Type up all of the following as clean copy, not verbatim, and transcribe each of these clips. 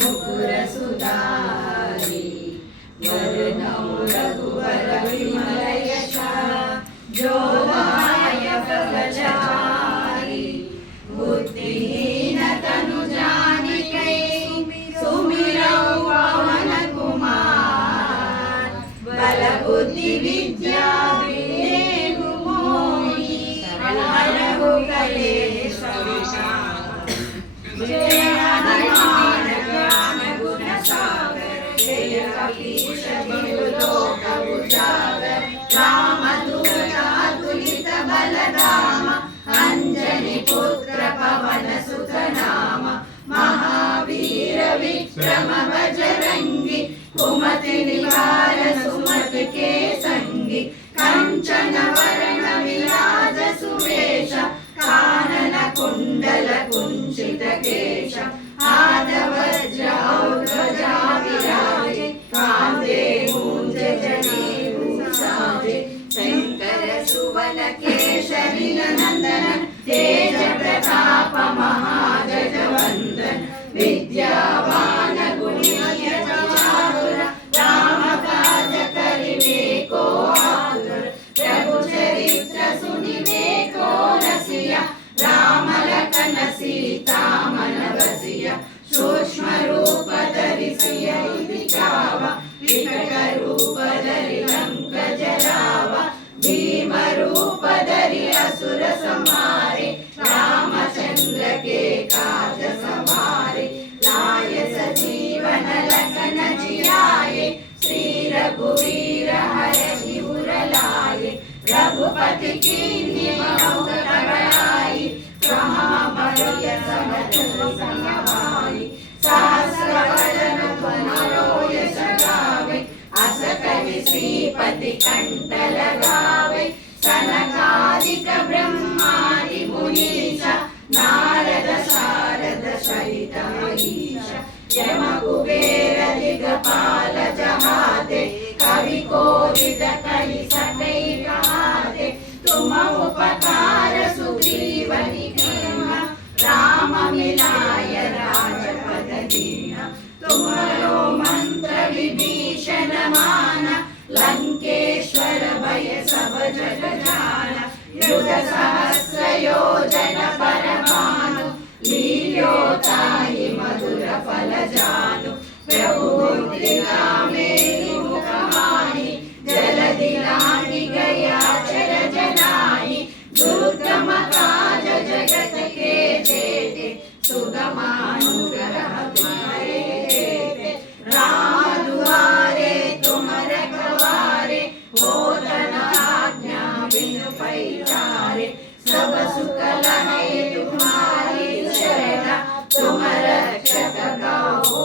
मुकुर सुधारी वरणौ रघुवर विमल यशा जोदाय फलचारी बुद्धिहीन तनु जानिकै सुमिरौ पवन कुमार बल बुद्धि विद्या विवेक मोहि हरहु कलेश विशार जय हनुमान ज्ञान गुण सागर जय कपीश तिहु लोक उजागर रामदूत अतुलित बलधाम अंजनी पुत्र पवन सुत नाम महावीर विक्रम बजरंगी कुमति निवार सुमति के संगी कंचन वरण विराज सुवेश कानन कुंडल कुंचित केश हाथ वज्र ध्वजा विराजे कांधे मूंज जनेऊ साजे शंकर सुवन केशरी नंदन तेज प्रताप महाजगवंदन विद्यावान गुणीय चातुर राम काज करिवे को आतुर प्रभु चरित्र सुनिवे को रसिया राम लखन सीता मन बसिया सूक्ष्म रूप धरि सियहि दिखावा विकट रूप धरि लंक जरावा भीम रूप धरि असुर संहारे रामचंद्र के काज सवारे लाय सजीवन लखन जियाए श्री रघुवीर हरषि उर लाए रघुपति कीन्ही बहुत बड़ाई महाबलिय समत समाई सहस्र वदन तुमरो यश गावे अस कवि श्रीपति कंठ लगावे सनकादिक ब्रह्मादि मुनीश नारद शारद सहित महीश यम कुबेर दिगपाल जहाते कवि कोविद कहि सकै कहाते तुम उपकार सुग्रीव निगमा राम मिलाय राजपद दीना तुम्हारो मंत्र विभीषण माना लंकेश्वर भय सब जग जाना युग सहस्र योजन पर भानु लील्योताहि मधुर फल जानु प्रभु मुद्रिका मेरी मुख माहि जलधि लांघि गया चर जनाहि दुर्गम काज जगत के जेते सुगम अनुग्रह तुम्हारे हेते राम दुआरे तुम रखवारे होतन आज्ञा बिनु पैसारे सब सुख लहे तुम्हारी शरण तुम रक्षक गाओ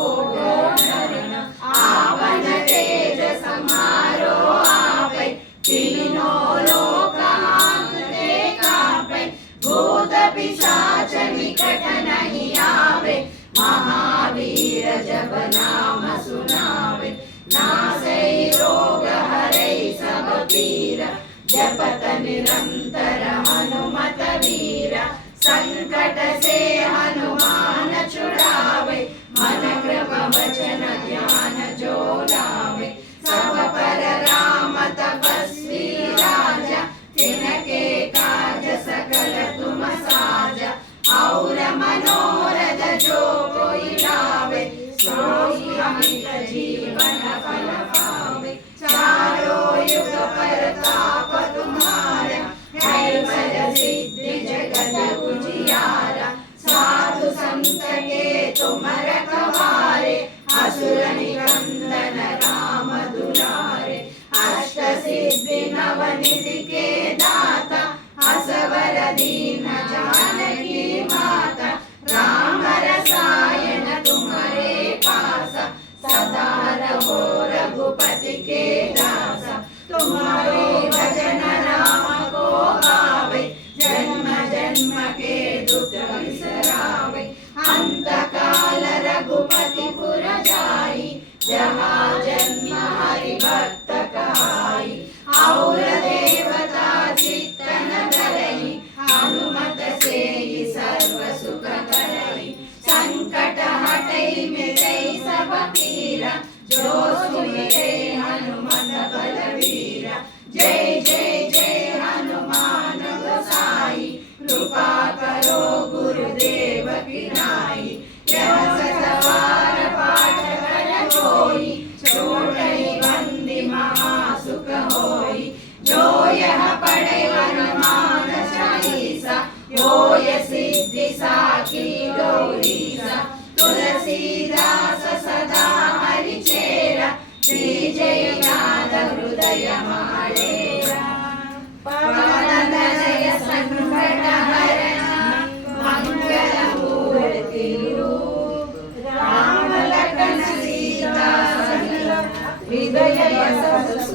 शरण आवन तेज समारो आपै तीनों लोक हांकते कांपै भूत पिशाच निकट नहीं आवे महावीर जब नाम सुनावे नासै रोग हरै सब पीरा जपत निरंतर हनुमत वीरा संकट से हनुमान छुड़ावे मन क्रम वचन ध्यान जो लावे सब पर राम तपस्वी राजा तिनके काज सकल तुम साजा और मनोरथ जो कोई लावे सोई अमित जीवन फल पावे चारों युग परताप तुम्हारा कैवल सिद्धि जगत उजियारा साधु संत के तुम रखवारे असुर निकंदन राम दुलारे अष्ट सिद्धि नवनिधि के दाता असवर दीन जानकी माता राम रसायन तुम्हारे पासा सदा रहो रघुपति के दासा तुम्हारे भजन राम को गावे जन्म जन्म के दुख बिसरावे अंत काल रघुपति पुर जाई जहाँ जन्म हरि भक्त कहाई और देवता चित्तन धरई हनुमत से सर्व सुख करई संकट हटई मिटे जो सुमिरे हनुमत बलवीर। जय जय जय हनुमान गोसाई, कृपा करो गुरुदेव की नाई। यह सतवार पाठ कर कोई, छोटहि बंदी महासुख होई। जो यह पढ़े हनुमान चालीसा, होय सिद्धि साखी गौरीसा। तुलसी